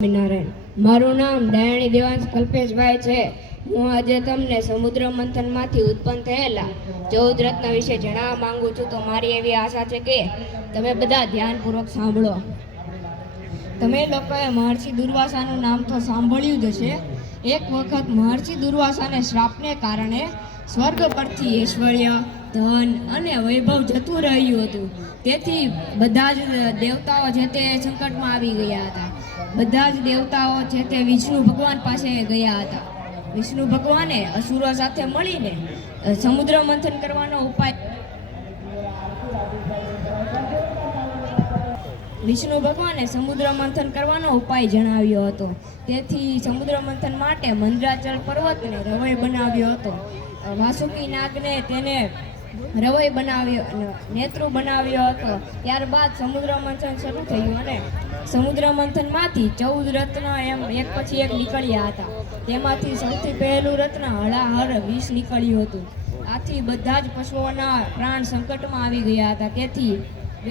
સ્વામિનારાયણ. મારું નામ દયાણી દેવાંશ કલ્પેશભાઈ છે. હું આજે તમને સમુદ્ર મંથનમાંથી ઉત્પન્ન થયેલા 14 રત્ન વિશે જણાવવા માંગુ છું. તો મારી એવી આશા છે કે તમે બધા ધ્યાનપૂર્વક સાંભળો. તમે લોકોએ મહર્ષિ દુર્વાસાનું નામ તો સાંભળ્યું જ હશે. એક વખત મહર્ષિ દુર્વાસાને શ્રાપને કારણે સ્વર્ગ પરથી ઐશ્વર્ય, ધન અને વૈભવ જતું રહ્યું હતું. તેથી બધા જ દેવતાઓ જે તે સંકટમાં આવી ગયા હતા. બધા જ દેવતાઓ જે તે વિષ્ણુ ભગવાન પાસે ગયા હતા. વિષ્ણુ ભગવાને અસુરો સાથે મળીને સમુદ્ર મંથન કરવાનો ઉપાય જણાવ્યો હતો. તેથી સમુદ્ર મંથન માટે મંદરાચલ પર્વતને રવૈ બનાવ્યો હતો. વાસુકી નાગને તેને રવૈ બનાવ્યો, નેત્રુ બનાવ્યો હતો. ત્યારબાદ સમુદ્ર મંથન શરૂ થયું અને સમુદ્ર મંથનમાંથી 14 રત્ન એમ એક પછી એક નીકળ્યા હતા. તેમાંથી સૌથી પહેલું રત્ન હળાહળ વિષ નીકળ્યું હતું. આથી બધા જ પશુઓના પ્રાણ સંકટમાં આવી ગયા હતા. તેથી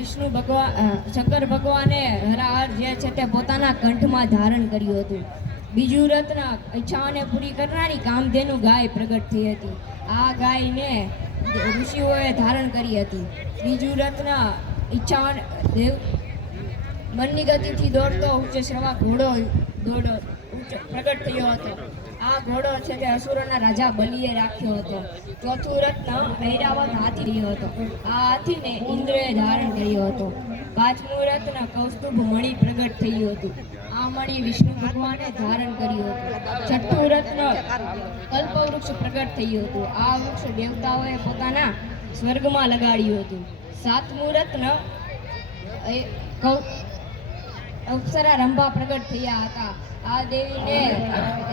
શંકર ભગવાને હળાહળ જે છે તે પોતાના કંઠમાં ધારણ કર્યું હતું. બીજું રત્ન ઈચ્છાઓને પૂરી કરનારી કામધેનુ ગાય પ્રગટ થઈ હતી. આ ગાયને ઋષિઓએ ધારણ કરી હતી. ત્રીજું રત્ન મનની ગતિથી દોડતો ઉચ્ચ શ્રવા ઘોડો પ્રગટ થયો હતો. આ ઘોડો છે તે અસુરોના રાજા બલિએ રાખ્યો હતો. ચોથું રત્ન ઐરાવત હાથી રહ્યો હતો. આ હાથીને ઇન્દ્રએ ધારણ કર્યો હતો. પાંચમું રત્ન કૌસ્તુભ મણિ પ્રગટ થયું હતું. આ મણિ વિષ્ણુ ભગવાને ધારણ કર્યું હતું. છઠ્ઠું રત્ન કલ્પવૃક્ષ પ્રગટ થયું હતું. આ વૃક્ષ દેવતાઓએ પોતાના સ્વર્ગમાં લગાડ્યું હતું. સાતમું રત્ન અપ્સરા રંભા પ્રગટ થયા હતા. આ દેવીને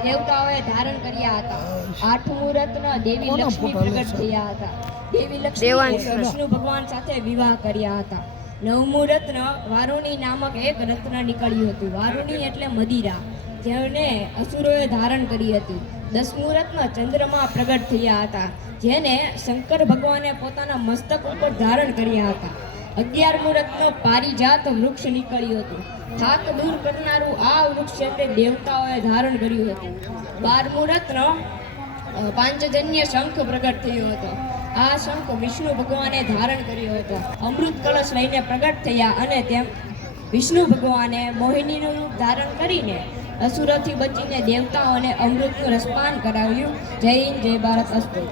દેવતાઓએ ધારણ કર્યા હતા. આઠમું રત્ન દેવી લક્ષ્મી પ્રગટ થયા હતા. દેવી લક્ષ્મી વિષ્ણુ ભગવાન સાથે વિવાહ કર્યા હતા. નવમું રત્ન વારુણી નામક એક રત્ન નીકળ્યું હતું. વારુણી એટલે મદિરા, જેને અસુરોએ ધારણ કરી હતી. 10મું રત્ન ચંદ્રમા પ્રગટ થયા હતા, જેને શંકર ભગવાને પોતાના મસ્તક ઉપર ધારણ કર્યા હતા. 11મું રત્ન પારિજાત વૃક્ષ નીકળ્યું હતું. થાક દૂર કરનારું આ વૃક્ષ તે દેવતાઓએ ધારણ કર્યું હતું. 12મું રત્ન પાંચજન્ય શંખ પ્રગટ થયો હતો. આ શંખ વિષ્ણુ ભગવાને ધારણ કર્યો હતો. અમૃત કળશ લઈને પ્રગટ થયા અને તેમ વિષ્ણુ ભગવાને મોહિનીનું રૂપ ધારણ કરીને અસુરોથી બચીને દેવતાઓને અમૃતનું રસપાન કરાવ્યું. જય હિન્દ, જય ભારત અસ્તુ.